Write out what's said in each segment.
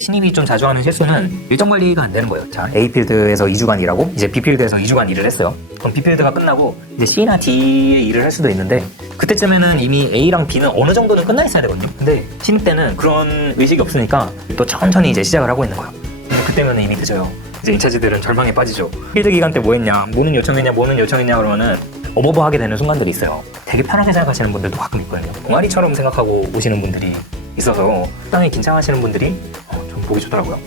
신입이 좀 자주 하는 실수는 일정 관리가 안 되는 거예요. 자, A 필드에서 2주간 일하고 이제 B 필드에서 2주간 일을 했어요. 그럼 B 필드가 끝나고 이제 C나 D의 일을 할 수도 있는데 그때쯤에는 이미 A랑 B는 어느 정도는 끝나 있어야 되거든요. 근데 신입 때는 그런 의식이 없으니까 또 천천히 이제 시작을 하고 있는 거예요. 근데 그때면 이미 늦어요. 이제 인차지들은 절망에 빠지죠. 필드 기간 때 뭐 했냐, 뭐는 요청했냐 그러면은 어버버하게 되는 순간들이 있어요. 되게 편하게 생각하시는 분들도 가끔 있거든요. 동아리처럼 생각하고 오시는 분들이 있어서 상당히 긴장하시는 분들이 좀 보기 좋더라고요.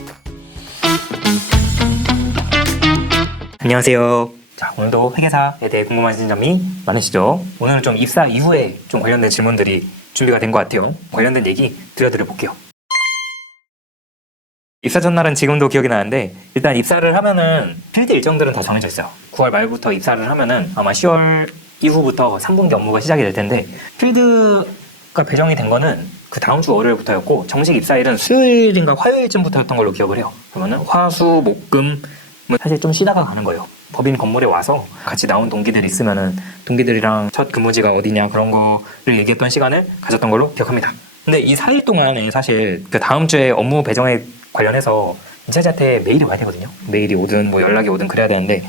안녕하세요. 자, 오늘도 회계사에 대해 궁금하신 점이 많으시죠? 오늘은 좀 입사 이후에 좀 관련된 질문들이 준비가 된 것 같아요. 관련된 얘기 드려 볼게요. 입사 전날은 지금도 기억이 나는데 일단 입사를 하면은 필드 일정들은 다 정해져 있어요. 9월 말부터 입사를 하면은 아마 10월 이후부터 3분기 업무가 시작이 될 텐데 필드가 배정이 된 거는 그 다음 주 월요일부터였고 정식 입사일은 수요일인가 화요일쯤부터였던 걸로 기억을 해요. 그러면은 화, 수, 목, 금 사실 좀 쉬다가 가는 거예요. 법인 건물에 와서 같이 나온 동기들이 있으면은 동기들이랑 첫 근무지가 어디냐 그런 거를 얘기했던 시간을 가졌던 걸로 기억합니다. 근데 이 4일 동안에 사실 그 다음 주에 업무 배정에 관련해서 인차지한테 메일이 와야 되거든요. 메일이 오든 뭐 연락이 오든 그래야 되는데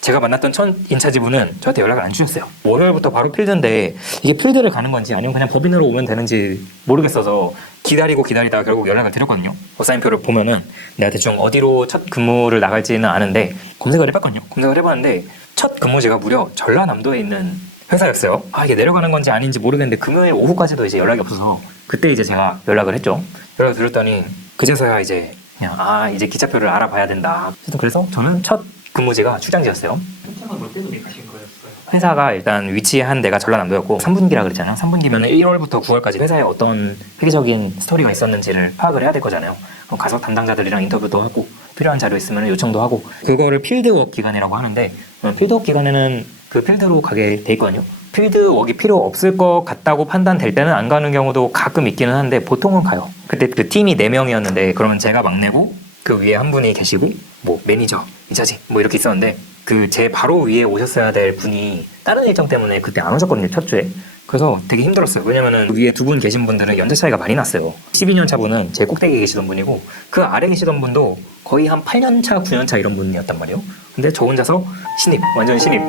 제가 만났던 첫 인차지분은 저한테 연락을 안 주셨어요. 월요일부터 바로 필드인데 이게 필드를 가는 건지 아니면 그냥 법인으로 오면 되는지 모르겠어서 기다리다가 결국 연락을 드렸거든요. 어사인표를 보면은 내가 대충 어디로 첫 근무를 나갈지는 아는데 검색을 해봤거든요. 검색을 해봤는데 첫 근무지가 무려 전라남도에 있는 회사였어요. 이게 내려가는 건지 아닌지 모르겠는데 금요일 오후까지도 이제 연락이 없어서 그때 이제 제가 연락을 했죠. 연락을 드렸더니 그제서야 이제 그냥 이제 기차표를 알아봐야 된다. 그래서 저는 첫 근무지가 출장지였어요. 출장은 뭐 때문에 가신 거였어요? 회사가 일단 위치한 데가 전라남도였고 3분기라 그랬잖아요. 3분기면 1월부터 9월까지 회사에 어떤 회계적인 스토리가 있었는지를 파악을 해야 될 거잖아요. 그럼 가서 담당자들이랑 인터뷰도 하고 필요한 자료 있으면 요청도 하고 그거를 필드워크 기간이라고 하는데 필드워크 기간에는 그 필드로 가게 돼 있거든요. 필드워크가 필요 없을 것 같다고 판단될 때는 안 가는 경우도 가끔 있기는 한데 보통은 가요. 그때 그 팀이 4명이었는데 그러면 제가 막내고 그 위에 한 분이 계시고 뭐 매니저, 인차지 뭐 이렇게 있었는데 그 제 바로 위에 오셨어야 될 분이 다른 일정 때문에 그때 안 오셨거든요. 첫 주에. 그래서 되게 힘들었어요. 왜냐면은 위에 두 분 계신 분들은 연차 차이가 많이 났어요. 12년 차 분은 제 꼭대기에 계시던 분이고 그 아래 계시던 분도 거의 한 8년 차, 9년 차 이런 분이었단 말이에요. 근데 저 혼자서 신입, 완전 신입.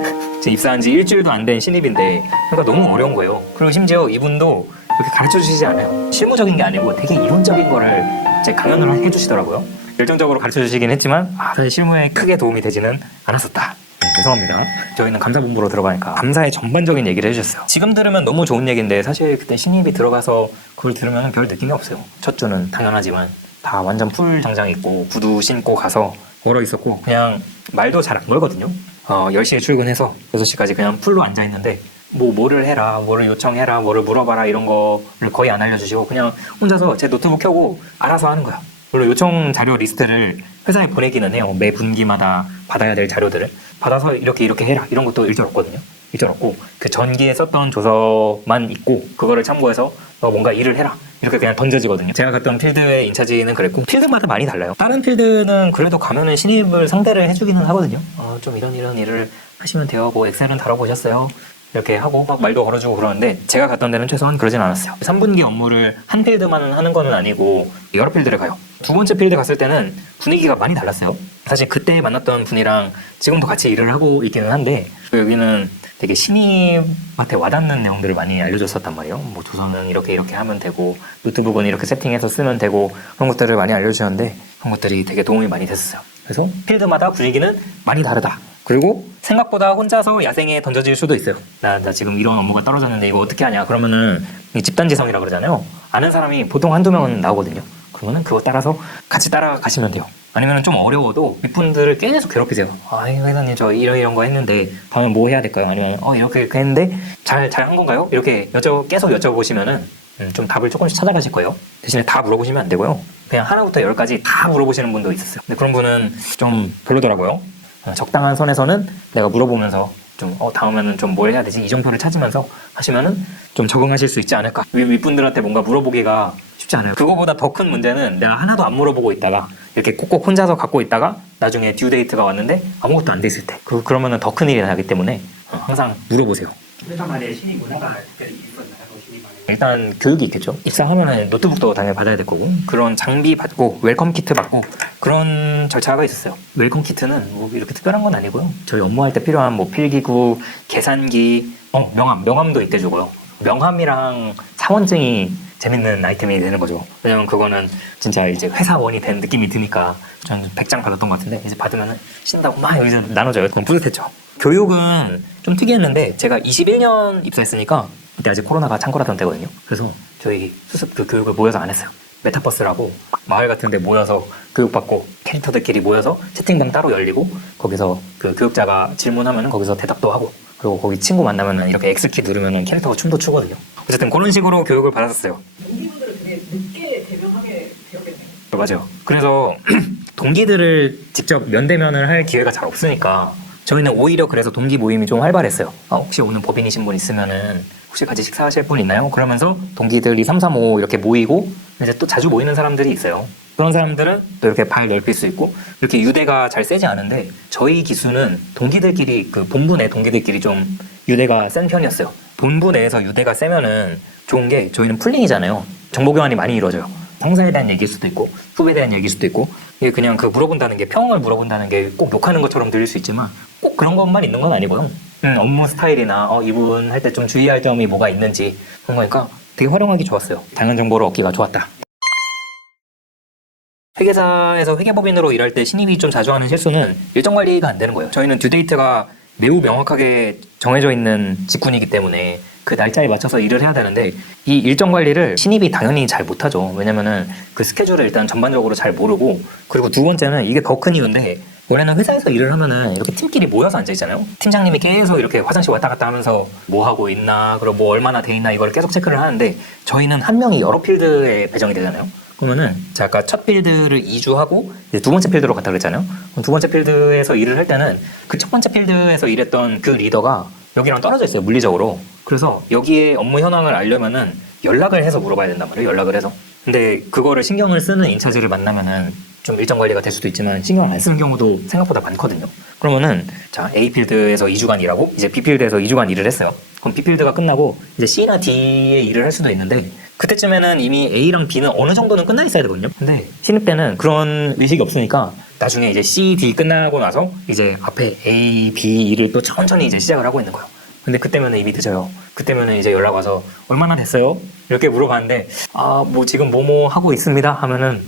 제 입사한 지 일주일도 안 된 신입인데 그러니까 너무 어려운 거예요. 그리고 심지어 이분도 이렇게 가르쳐 주시지 않아요. 실무적인 게 아니고 되게 이론적인 거를 제 강연을 해주시더라고요. 열정적으로 가르쳐 주시긴 했지만 사실 실무에 크게 도움이 되지는 않았었다. 죄송합니다. 저희는 감사본부로 들어가니까 감사의 전반적인 얘기를 해주셨어요. 지금 들으면 너무 좋은 얘기인데 사실 그때 신입이 들어가서 그걸 들으면 별 느낌이 없어요. 첫 주는 당연하지만 다 완전 풀 정장 입고 구두 신고 가서 걸어 있었고 그냥 말도 잘 안 걸거든요. 10시에 출근해서 6시까지 그냥 풀로 앉아있는데 뭐를 해라, 뭐를 요청해라, 뭐를 물어봐라 이런 거를 거의 안 알려주시고 그냥 혼자서 제 노트북 켜고 알아서 하는 거예요. 물론 요청 자료 리스트를 회사에 보내기는 해요. 매 분기마다 받아야 될 자료들을 받아서 이렇게 해라 이런 것도 일절 없거든요. 일절 없고 그 전기에 썼던 조서만 있고 그거를 참고해서 뭔가 일을 해라 이렇게 그냥 던져지거든요. 제가 갔던 필드의 인차지는 그랬고 필드마다 많이 달라요. 다른 필드는 그래도 가면은 신입을 상대를 해주기는 하거든요. 좀 이런 일을 하시면 돼요. 뭐 엑셀은 다뤄보셨어요? 이렇게 하고 막 말도 걸어주고 그러는데 제가 갔던 데는 최소한 그러진 않았어요. 3분기 업무를 한 필드만 하는 거는 아니고 여러 필드를 가요. 두 번째 필드 갔을 때는 분위기가 많이 달랐어요. 사실 그때 만났던 분이랑 지금도 같이 일을 하고 있기는 한데 여기는 되게 신입한테 와닿는 내용들을 많이 알려줬었단 말이에요. 뭐 조선은 이렇게 하면 되고 노트북은 이렇게 세팅해서 쓰면 되고 그런 것들을 많이 알려주셨는데 그런 것들이 되게 도움이 많이 됐었어요. 그래서 필드마다 분위기는 많이 다르다. 그리고 생각보다 혼자서 야생에 던져질 수도 있어요. 나 지금 이런 업무가 떨어졌는데 이거 어떻게 하냐 그러면은 집단지성이라고 그러잖아요. 아는 사람이 보통 한두 명은 나오거든요. 그러면은 그거 따라서 같이 따라가시면 돼요. 아니면 좀 어려워도 윗분들을 계속 괴롭히세요. 회사님 저 이런 거 했는데 다음에 뭐 해야 될까요? 아니면 이렇게 했는데 잘 한 건가요? 이렇게 계속 여쭤보시면은 좀 답을 조금씩 찾아가실 거예요. 대신에 다 물어보시면 안 되고요. 그냥 하나부터 10까지 다 물어보시는 분도 있었어요. 근데 그런 분은 좀 별로더라고요. 적당한 선에서는 내가 물어보면서 좀 다음에는 좀 뭘 해야 되지? 이정표를 찾으면서 하시면은 좀 적응하실 수 있지 않을까? 윗분들한테 뭔가 물어보기가 쉽지 않아요. 그거보다 더 큰 문제는 내가 하나도 안 물어보고 있다가 이렇게 꼭꼭 혼자서 갖고 있다가 나중에 듀 데이트가 왔는데 아무것도 안 돼 있을 때 그러면은 더 큰 일이 나기 때문에 항상 물어보세요. 회사만의 신입 문화가 특별히 있었나요? 신입만의 일단 교육이 있겠죠. 입사하면은 노트북도 당연히 받아야 될 거고 그런 장비 받고 웰컴 키트 받고 그런 절차가 있었어요. 웰컴 키트는 뭐 이렇게 특별한 건 아니고요. 저희 업무할 때 필요한 뭐 필기구, 계산기, 명함도 이때 주고요. 명함이랑 사원증이 재밌는 아이템이 되는 거죠. 왜냐면 그거는 진짜 이제 회사원이 된 느낌이 드니까 저는 100장 받았던 것 같은데 이제 받으면은 신다고 막 여기서 나눠줘요. 그건 뿌듯했죠. 교육은 좀 특이했는데 제가 21년 입사했으니까 그때 아직 코로나가 창궐하던 때거든요. 그래서 저희 수습 그 교육을 모여서 안 했어요. 메타버스라고 마을 같은 데 모여서 교육받고 캐릭터들끼리 모여서 채팅방 따로 열리고 거기서 그 교육자가 질문하면은 거기서 대답도 하고 그리고 거기 친구 만나면은 이렇게 X키 누르면은 캐릭터가 춤도 추거든요. 어쨌든 그런 식으로 교육을 받았었어요. 동기분들을 되게 늦게 대면하게 되었겠네요. 맞아요. 그래서 동기들을 직접 면대면을 할 기회가 잘 없으니까 저희는 오히려 그래서 동기 모임이 좀 활발했어요. 혹시 오늘 법인이신 분 있으면은 혹시 같이 식사하실 분 있나요? 그러면서 동기들이 3, 4, 5 이렇게 모이고 이제 또 자주 모이는 사람들이 있어요. 그런 사람들은 또 이렇게 발 넓힐 수 있고 이렇게 유대가 잘 세지 않은데 저희 기수는 동기들끼리 그 본부 내 동기들끼리 좀 유대가 센 편이었어요. 본부 내에서 유대가 세면은 좋은 게 저희는 풀링이잖아요. 정보 교환이 많이 이루어져요. 상사에 대한 얘기일 수도 있고 후배에 대한 얘기일 수도 있고 이게 그냥 그 물어본다는 게 평을 물어본다는 게 꼭 욕하는 것처럼 들릴 수 있지만 꼭 그런 것만 있는 건 아니고요. 업무 스타일이나 이분 할 때 좀 주의할 점이 뭐가 있는지 그런 거니까 되게 활용하기 좋았어요. 다양한 정보를 얻기가 좋았다. 회계사에서 회계법인으로 일할 때 신입이 좀 자주 하는 실수는 일정 관리가 안 되는 거예요. 저희는 듀데이트가 매우 명확하게 정해져 있는 직군이기 때문에 그 날짜에 맞춰서 일을 해야 되는데 이 일정 관리를 신입이 당연히 잘 못하죠. 왜냐면은 그 스케줄을 일단 전반적으로 잘 모르고 그리고 두 번째는 이게 더 큰 이유인데 원래는 회사에서 일을 하면은 이렇게 팀끼리 모여서 앉아 있잖아요. 팀장님이 계속 이렇게 화장실 왔다 갔다 하면서 뭐 하고 있나 그리고 뭐 얼마나 돼 있나 이걸 계속 체크를 하는데 저희는 한 명이 여러 필드에 배정이 되잖아요. 그러면은 제가 아까 첫 필드를 2주 하고 이제 두 번째 필드로 갔다 그랬잖아요. 그럼 두 번째 필드에서 일을 할 때는 그 첫 번째 필드에서 일했던 그 리더가 여기랑 떨어져 있어요. 물리적으로. 그래서 여기에 업무 현황을 알려면은 연락을 해서 물어봐야 된단 말이에요. 연락을 해서. 근데 그거를 신경을 쓰는 인차지를 만나면은 좀 일정 관리가 될 수도 있지만 신경 안 쓰는 경우도 생각보다 많거든요. 그러면은 자 A 필드에서 2주간 일하고 이제 B 필드에서 2주간 일을 했어요. 그럼 B 필드가 끝나고 이제 C나 D에 일을 할 수도 있는데 그때쯤에는 이미 A랑 B는 어느 정도는 끝나 있어야 되거든요. 근데 신입 때는 그런 의식이 없으니까 나중에 이제 C, D 끝나고 나서 이제 앞에 A, B 일을 또 천천히 이제 시작을 하고 있는 거예요. 근데 그때면은 이미 늦어요. 그때면은 이제 연락 와서 얼마나 됐어요? 이렇게 물어봤는데 뭐 지금 뭐뭐 하고 있습니다 하면은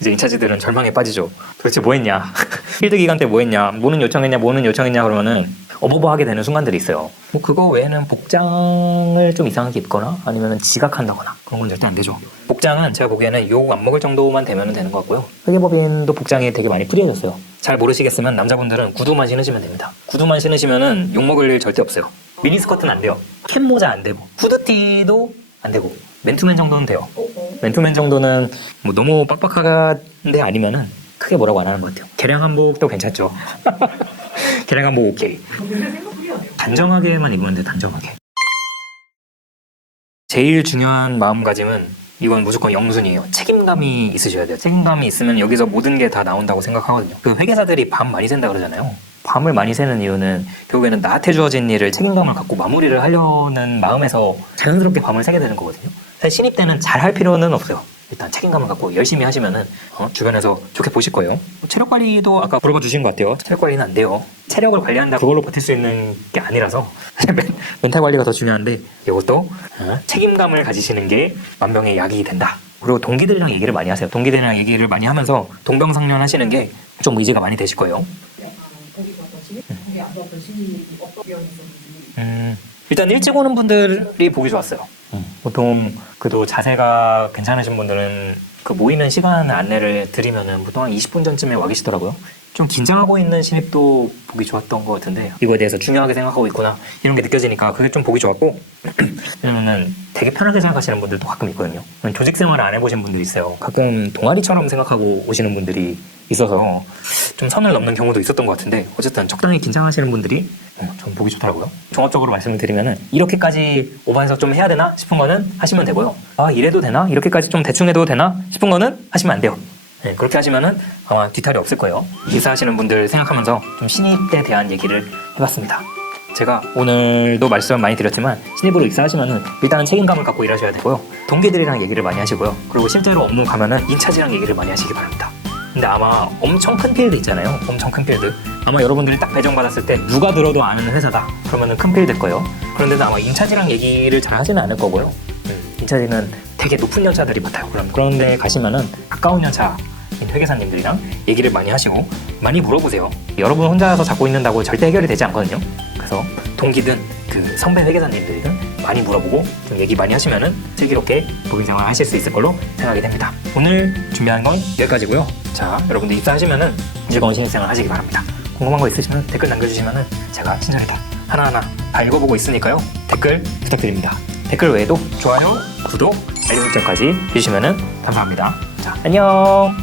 이제 인차지들은 절망에 빠지죠. 도대체 뭐 했냐? 필드 기간 때 뭐 했냐? 뭐는 요청했냐? 뭐는 요청했냐? 그러면은 어버버하게 되는 순간들이 있어요. 뭐 그거 외에는 복장을 좀 이상하게 입거나 아니면 지각한다거나 그런 건 절대 안 되죠. 복장은 제가 보기에는 욕 안 먹을 정도만 되면 되는 것 같고요. 회계법인도 복장이 되게 많이 프리해졌어요. 잘 모르시겠으면 남자분들은 구두만 신으시면 됩니다. 구두만 신으시면은 욕 먹을 일 절대 없어요. 미니스커트는 안 돼요. 캡모자 안 되고 후드티도 안 되고 맨투맨 정도는 돼요. 맨투맨 정도는 뭐 너무 빡빡한데 아니면은 크게 뭐라고 안 하는 것 같아요. 개량 한복도 괜찮죠. 개량 한복 오케이. 단정하게만 입으면 돼. 단정하게. 제일 중요한 마음가짐은 이건 무조건 영순이에요. 책임감이 있으셔야 돼요. 책임감이 있으면 여기서 모든 게 다 나온다고 생각하거든요. 그 회계사들이 밤 많이 샌다 그러잖아요. 밤을 많이 새는 이유는 결국에는 나한테 주어진 일을 책임감을 갖고 마무리를 하려는 마음에서 자연스럽게 밤을 새게 되는 거거든요. 사실 신입 때는 잘 할 필요는 없어요. 일단 책임감을 갖고 열심히 하시면은 주변에서 좋게 보실 거예요. 체력 관리도 아까 물어봐 주신 것 같아요. 체력 관리는 안 돼요. 체력을 관리한다 그걸로 버틸 수 있는 게 아니라서 멘탈 관리가 더 중요한데 이것도 책임감을 가지시는 게 만병의 약이 된다. 그리고 동기들이랑 얘기를 많이 하세요. 동기들이랑 얘기를 많이 하면서 동병상련 하시는 게 좀 의지가 많이 되실 거예요. 일단 일찍 오는 분들이 보기 좋았어요. 보통 그래도 자세가 괜찮으신 분들은 그 모이는 시간 안내를 드리면은 보통 한 20분 전쯤에 와 계시더라고요. 좀 긴장하고 있는 신입도 보기 좋았던 것 같은데 이거에 대해서 중요하게 생각하고 있구나 이런 게 느껴지니까 그게 좀 보기 좋았고 왜냐면은 되게 편하게 생각하시는 분들도 가끔 있거든요. 조직 생활을 안 해보신 분들이 있어요. 가끔 동아리처럼 생각하고 오시는 분들이 있어서 좀 선을 넘는 경우도 있었던 것 같은데 어쨌든 적당히 긴장하시는 분들이 좀 보기 좋더라고요. 종합적으로 말씀을 드리면은 이렇게까지 오반해서 좀 해야 되나 싶은 거는 하시면 되고요. 이래도 되나? 이렇게까지 좀 대충 해도 되나? 싶은 거는 하시면 안 돼요. 네, 그렇게 하시면은 아마 뒤탈이 없을 거예요. 입사하시는 분들 생각하면서 좀 신입에 대한 얘기를 해봤습니다. 제가 오늘도 말씀 많이 드렸지만 신입으로 입사하시면은 일단은 책임감을 갖고 일하셔야 되고요. 동기들이랑 얘기를 많이 하시고요. 그리고 실제로 업무 가면은 인차지랑 얘기를 많이 하시기 바랍니다. 근데 아마 엄청 큰 필드 있잖아요. 엄청 큰 필드. 아마 여러분들이 딱 배정받았을 때 누가 들어도 아는 회사다. 그러면은 큰 필드일 거예요. 그런데도 아마 인차지랑 얘기를 잘 하지는 않을 거고요. 인차지는 되게 높은 연차들이 맡아요. 그런데 가시면은 가까운 연차인 회계사님들이랑 얘기를 많이 하시고 많이 물어보세요. 여러분 혼자서 잡고 있는다고 절대 해결이 되지 않거든요. 그래서 동기든 그 선배 회계사님들이든 많이 물어보고 좀 얘기 많이 하시면은 슬기롭게 법인생활 하실 수 있을 걸로 생각이 됩니다. 오늘 준비한 건 여기까지고요. 자, 여러분들 입사하시면은 즐거운 신입생활 하시기 바랍니다. 궁금한 거 있으시면 댓글 남겨주시면은 제가 친절하게 하나하나 다 읽어보고 있으니까요. 댓글 부탁드립니다. 댓글 외에도 좋아요, 구독, 알림 설정까지 해주시면은 감사합니다. 자, 안녕.